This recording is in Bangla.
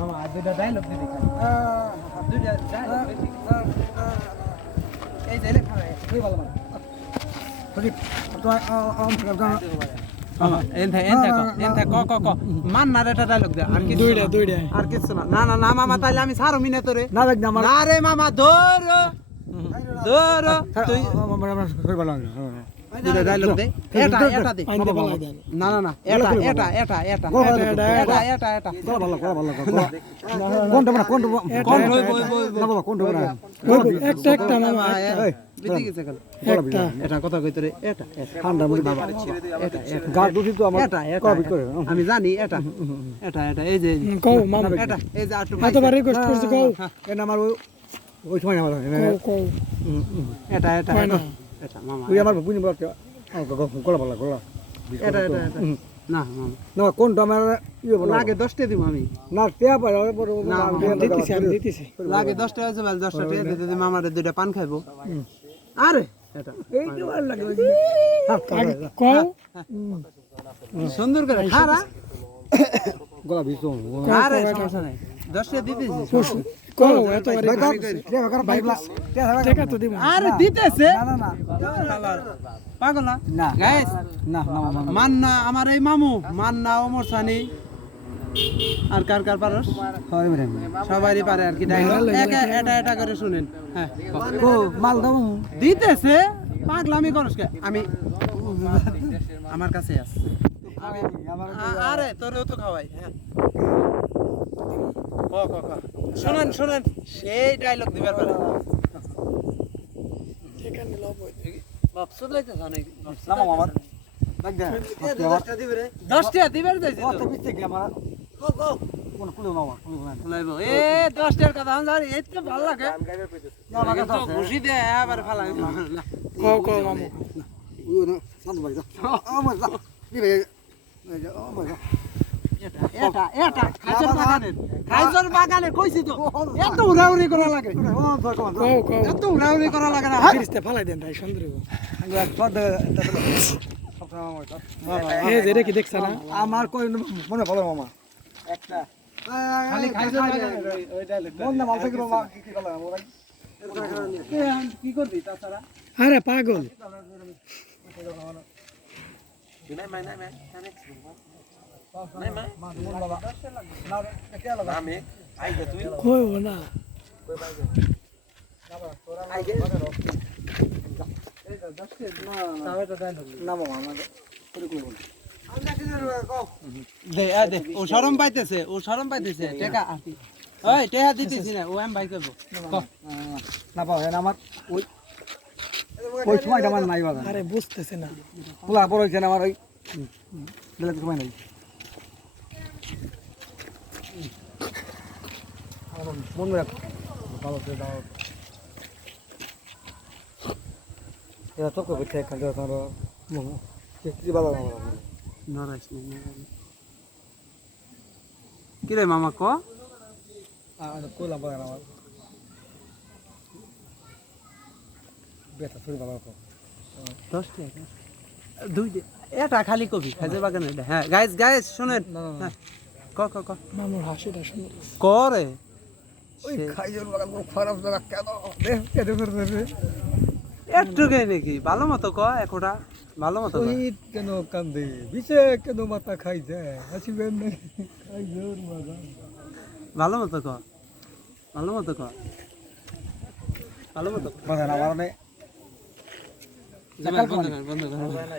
মামা দুইটা ডায়লগ দিবি দুইটা ডায়লগ বেশি এই দিলে খাবে তুই ভালো মানে সঠিক তোমার এনথা ক মান না এটা ডায়লগ দে আর কি দুইটা আর কিছু না না না মামা তাইলে আমি ছাড়ো মিনে তোরে না দেখ না আমার না রে মামা ধরো ধরো তুই দুইটা ডায়লগ দে এটা দে না না না এটা ভালো কোনটা না একটা মামা বিতি গেছে কেন এটা কথা কই তোরে এটা ঠান্ডা মুড়ি বাবা এটা গা দুটি তো আমার কপি করে আমি জানি এটা এই যে কও মামা এটা এই যে আটু এতবার রিকোয়েস্ট করছি কও এর আমার ওই সময় আমার কও এটা না মামা তুই আমার বুঝি বল গোলা গোলা এটা না মামা না কোনটা আমার ইয়ে বল লাগে 10 টা দিব আমি না টিয়া পাই না আমি দিতেছি লাগে 10 টা আছে বল 10 টা টিয়া দিতে মামারে দুইটা পান খাইবো আরে এটা এইটা ভালো লাগে কও সুন্দর করে খারা গোলা বিছো আরে সমস্যা নাই 10 টা দিতেছি কও এতবার টাকা তো দিব আরে দিতেছে না না পাগল না না গাইস না মান্না আমার এই মামু মান্না ওমর সানি আর কার পারস হয় মেরে সবারই পারে আর কি ডায়লগ এটা করে শুনেন হ্যাঁ ও মাল দাও দিতেছে পাগলামি করস কে আমি আমার কাছে আছে আরে তোরেও তো খাওয়াই হ্যাঁ ক শুনেন সেই ডায়লগ দিবার পারে এখানে লব বাপসুদ লাইতে জানাই নাম আমার দেখ দে 10 টা দিবার যাইছি কত তো পিছে কি আমার কোন কুলো মামা লাইব এ 10 টার কথা জানি এই তো ভালো লাগে আমাকে তো খুশি দে আবার ফালাই কও মামু ও না সাত ভাই যা ও মা যা দিবে ও মা যা এটা খাইজর বাগানে কইছি তো এত উড়াউড়ি করা লাগে কও এত উড়াউড়ি করা লাগে না ফিরিস্তে ফালাই দেন তাই সুন্দর এই যে কি দেখছ না আমার কই মনে ভালো মামা একটা খালি খাইজর বাগানে ওই ডায়লগ মন না মালতে কি মামা কি বলে ওরা কি করবি তাছাড়া আরে পাগল কইব না দে ও শরম পাইতেছে টাকা ওই টাকা দিতেছি না ও এম ভাই কইবো না পাও আমার ওই সময়টা আমার নাই বাবা আরে বুঝতেছে না পোলা বড় হইছে না আমার ওই দিলে সময় নাই মন রাখ ভালো করে দাও এটা তো কবে ঠিক করে তার কি ভালো আমার নরাইস কি রে মামা ক কোলা বড় আমার বেটা ছড়ি ভালো কো 10 টাকা দুই এটা খালি কবি খাইজর বাগানে এটা হ্যাঁ গাইস শুনেন ক মামুর হাসিটা সুন্দর করে ওই খাইজর বাগান খারাপ জায়গা কেন কেন করে একটু গাই নাকি ভালো মতো ক একটা ভালো মতো ওই কেন কান্দে বিছে কেন মাথা খাই যায় হাসিবেন না খাইজর বাগান ভালো মতো ক বাজার আমার বন্ধ কর